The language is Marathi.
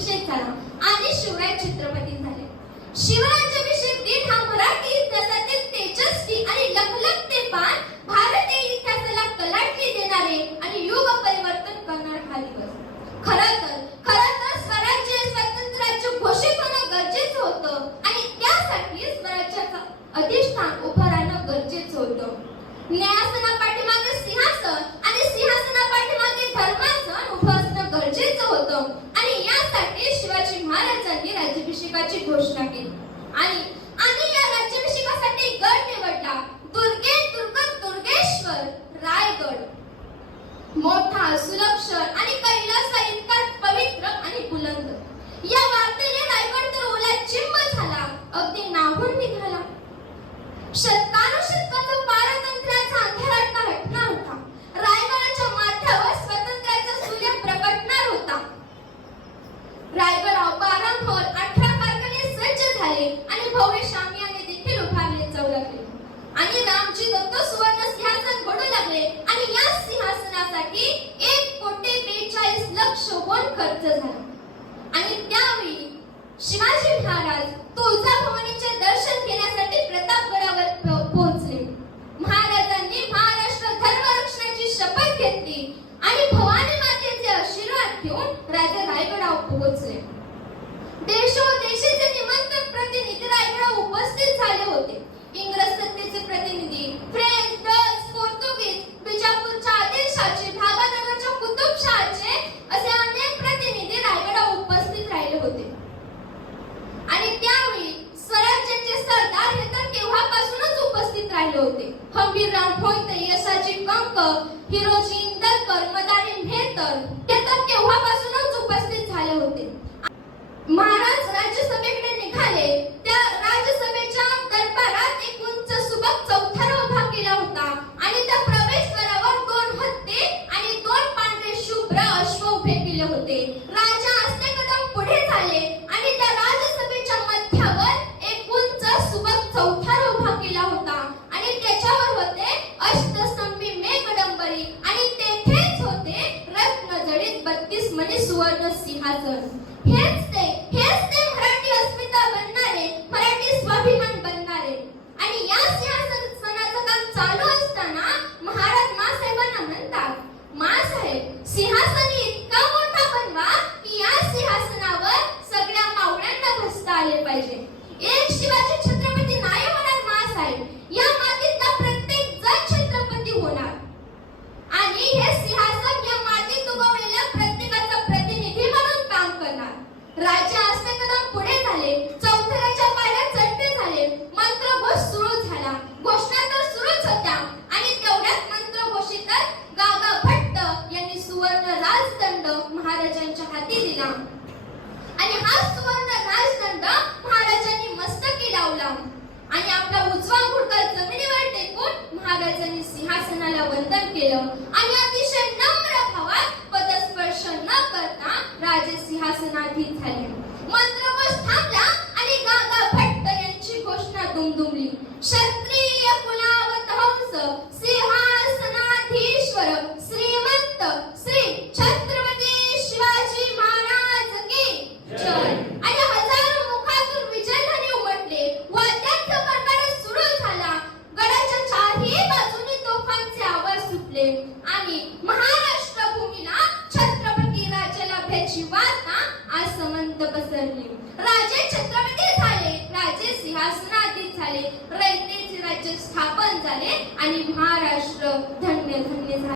राज्याभिषेक झाला आणि शिवराय छत्रपती झाले. शिवराज्याभिषेक दिन हा मराठी इतिहासातील तेजस्वी आणि लखलखते पान, भारतीय इतिहासाला कलाटणी देणारे आणि युग परिवर्तन करणारा हा दिवस. खरं तर स्वराज्य स्वतंत्र राज्य घोषित होणं गरजेचं होतं आणि त्यासाठी स्वराज्याचं अधिष्ठान उभं राहणं गरजेचं होतं. न्यायासना पाठीमागे सिंहासन आणि सिंहासना पाठीमागे धर्मासन उभं असणं गरजेचं होतं आणि यासाठी शिवाजी महाराजांनी राज्याभिषेकाची घोषणा केली. आणि या राज्याभिषेकासाठी गड निवडला दुर्गेश्वर रायगड. मोठा, सुलक्षण आणि कैलासा इतका पवित्र आणि बुलंद. या वार्तेने रायगड तर ओला चिंब झाला, अगदी नाहून निघाला. शतकानुशतकाचा पारतंत्र्याचा अंधारात हटणार होता. रायगडाच्या माथ्यावर स्वातंत्र्याचा सूर्य प्रकटणार होता. रायगड बारांहोर 18 कारखाने सज्ज झाले आणि भव्य शामियाने देखील उभारले जाऊ लागले आणि रामजी दत्त सुवर्ण सिंहासन घडू लागले आणि या सिंहासनासाठी 1,42,00,000 होन खर्च झाला. आणि त्यावेळी शिवाजी महाराज तुळजाभवानीचे दर्शन घेण्यासाठी प्रतापगडावर पोहोचले. महाराजांनी महाराष्ट्र धर्मरक्षणाची शपथ घेतली आणि भवानी मातेचे आशीर्वाद घेऊन राजा रायगडावर पोहोचले. देशोदेशीचे निमंत्रण प्रतिनिधी रायगडावर उपस्थित झाले होते. इंग्रज सत्तेचे प्रतिनिधी, फ्रेंच, डच, पोर्तुगीज, बिजापूरच्या आदिलशाहाचे, भागानगरच्या कुतुबशहाचे असे अनेक प्रतिनिधी रायगडावर उपस्थित राहिले होते. आणि त्यावेळी स्वराज्याचे सरदार हे तर केव्हापासूनच उपस्थित राहिले होते. हंबीरराव भोईते, यशाजी कंक, हिरोजी इंदलकर, मदारी मेहतर हे तर केव्हापासूनच उपस्थित झाले होते. महाराज राज्यसभेकडे निघाले. त्या राज्यसभेच्या दरबारात एक उंच सुबक चौथरा उभा केला होता आणि त्या प्रवेशद्वारावर 2 हत्ती आणि 2 पांढरे शुभ्र अश्व उभे केले होते. राजा आस्ते कदम पुढे झाले आणि त्या राज्यसभेच्या मध्यावर एक उंच सुबक चौथरा उभा केला होता आणि त्याच्यावर होते अष्टस्तंभी मेघडंबरी आणि तेथेच होते रत्नजडित 32 मणी सुवर्ण सिंहासन. हेच ते मराठी अस्मिता बनणारे, मराठी स्वाभिमान बनणारे. आणि या सिंहासनाचं काम चालू असताना महाराज मासाहेबांना म्हणतात, मासाहेब, सिंहासन इतका मोठा बनवा की या सिंहासनावर सगळ्या मावळ्यांना बसता आले पाहिजे. एक शिवाजी छत्रपती नाही होणार मासाहेब, या मातीतला प्रत्येक जण छत्रपती होणार आणि हे सिंहासन या मातीत उगवलेल्या प्रत्येकाचा प्रतिनिधी म्हणून काम करणार. राजा आस्ते कदम पुढे झाले. चौथऱ्याच्या पायऱ्या चढते झाले. मंत्रघोष सुरू झाला. घोषणा तर सुरूच होत्या आणि तेवढ्यात मंत्रघोषितात गागा भट्ट यांनी सुवर्ण राजदंड महाराजांच्या हाती दिला आणि हा सुवर्ण राजदंड महाराजांनी मस्तकी लावला आणि आपला उजवा गुडघा जमिनीवर टेकून महाराजांनी सिंहासनाला वंदन केलं आणि अतिशय नम्र भावात पदस्पर्श न करता राजे सिंहासनाधीन झाले. मंत्रघोष थांबला आणि गागा भट्ट यांची घोषणा दुमदुमली. क्षत्रिय कुलावत हंस सिंहासनाधीश्वर श्रीमंत श्री छत्रपती शिवाजी महाराज की जय. आणि हजारो मुखातून विजयध्वनी उमटले. वाद्यांचा कडकडाट सुरू झाला. गडाच्या चारही बाजूने तोफांचे आवाज सुटले आणि महाराष्ट्र भूमीला छत्रपती राजा लाभल्याची वार्ता आसमंत पसरली. राजे छत्रपती झाले, राजे सिंहासनाधीन झाले, रयतेचे राज्य स्थापन झाले आणि महाराष्ट्र धन्य धन्य झाले.